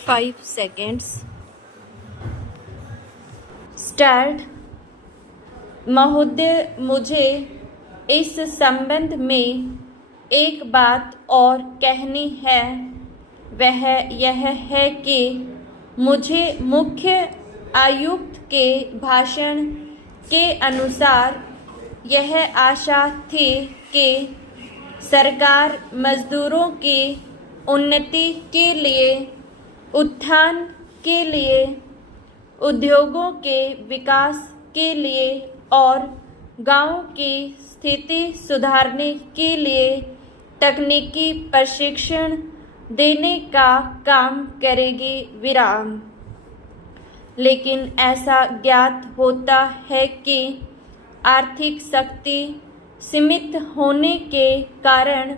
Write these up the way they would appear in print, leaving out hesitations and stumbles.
5 seconds. Start. महोदय, मुझे इस संबंध में एक बात और कहनी है। वह यह है कि मुझे मुख्य आयुक्त के भाषण के अनुसार यह आशा थी कि सरकार मजदूरों की उन्नति के लिए, उत्थान के लिए, उद्योगों के विकास के लिए और गांवों की स्थिति सुधारने के लिए तकनीकी प्रशिक्षण देने का काम करेगी विराम। लेकिन ऐसा ज्ञात होता है कि आर्थिक शक्ति सीमित होने के कारण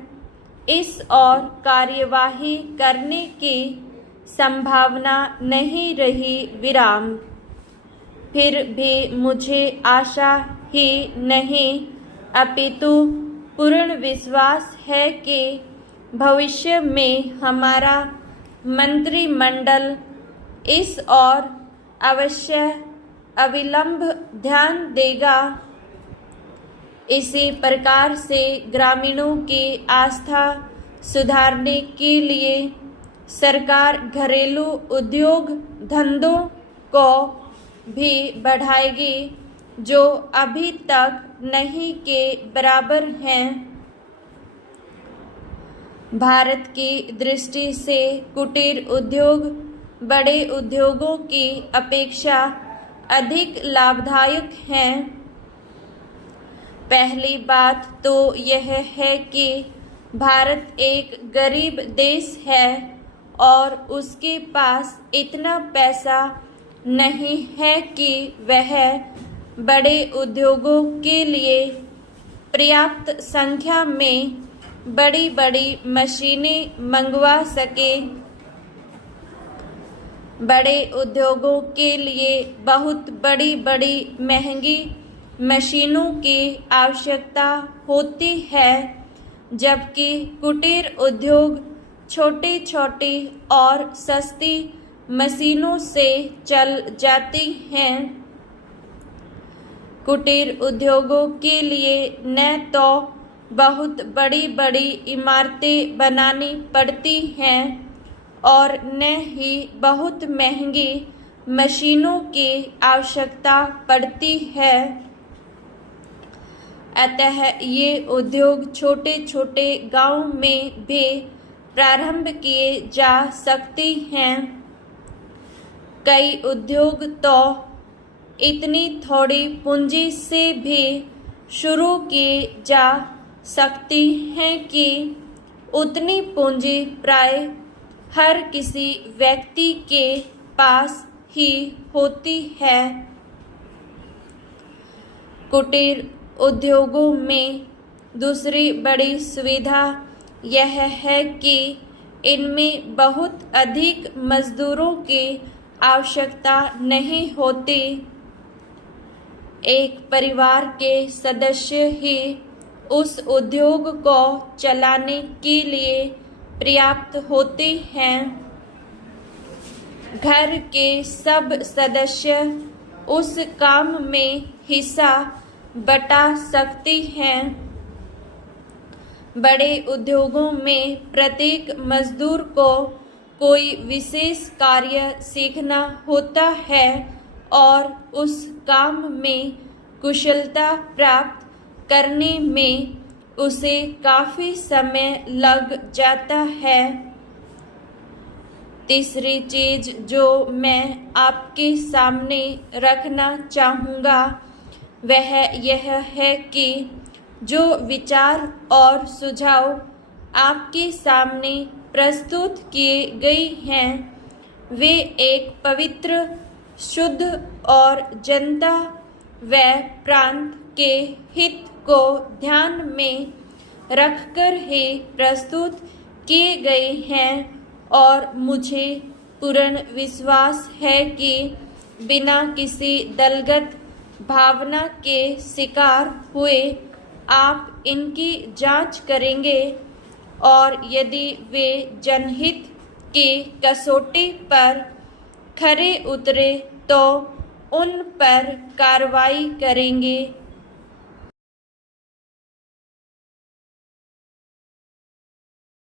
इस और कार्यवाही करने की संभावना नहीं रही विराम। फिर भी मुझे आशा ही नहीं अपितु पूर्ण विश्वास है कि भविष्य में हमारा मंत्रिमंडल इस और अवश्य अविलंब ध्यान देगा। इसी प्रकार से ग्रामीणों की आस्था सुधारने के लिए सरकार घरेलू उद्योग धंधों को भी बढ़ाएगी जो अभी तक नहीं के बराबर हैं। भारत की दृष्टि से कुटीर उद्योग बड़े उद्योगों की अपेक्षा अधिक लाभदायक हैं। पहली बात तो यह है कि भारत एक गरीब देश है और उसके पास इतना पैसा नहीं है कि वह बड़े उद्योगों के लिए पर्याप्त संख्या में बड़ी बड़ी मशीनें मंगवा सके। बड़े उद्योगों के लिए बहुत बड़ी बड़ी महंगी मशीनों की आवश्यकता होती है, जबकि कुटीर उद्योग छोटी छोटी और सस्ती मशीनों से चल जाती हैं। कुटीर उद्योगों के लिए न तो बहुत बड़ी बड़ी इमारतें बनानी पड़ती हैं और न ही बहुत महंगी मशीनों की आवश्यकता पड़ती है। अतः ये उद्योग छोटे छोटे गांव में भी प्रारंभ किए जा सकते हैं। कई उद्योग तो इतनी थोड़ी पूंजी से भी शुरू किए जा सकती हैं कि उतनी पूंजी प्राय हर किसी व्यक्ति के पास ही होती है। कुटीर उद्योगों में दूसरी बड़ी सुविधा यह है कि इनमें बहुत अधिक मजदूरों की आवश्यकता नहीं होती। एक परिवार के सदस्य ही उस उद्योग को चलाने के लिए पर्याप्त होते हैं। घर के सब सदस्य उस काम में हिस्सा बटा सकते हैं। बड़े उद्योगों में प्रत्येक मजदूर को कोई विशेष कार्य सीखना होता है और उस काम में कुशलता प्राप्त करने में उसे काफी समय लग जाता है। तीसरी चीज जो मैं आपके सामने रखना चाहूँगा वह यह है कि जो विचार और सुझाव आपके सामने प्रस्तुत किए गए हैं वे एक पवित्र, शुद्ध और जनता व प्रांत के हित को ध्यान में रखकर ही प्रस्तुत किए गए हैं और मुझे पूर्ण विश्वास है कि बिना किसी दलगत भावना के शिकार हुए आप इनकी जांच करेंगे और यदि वे जनहित की कसौटी पर खरे उतरे तो उन पर कार्रवाई करेंगे।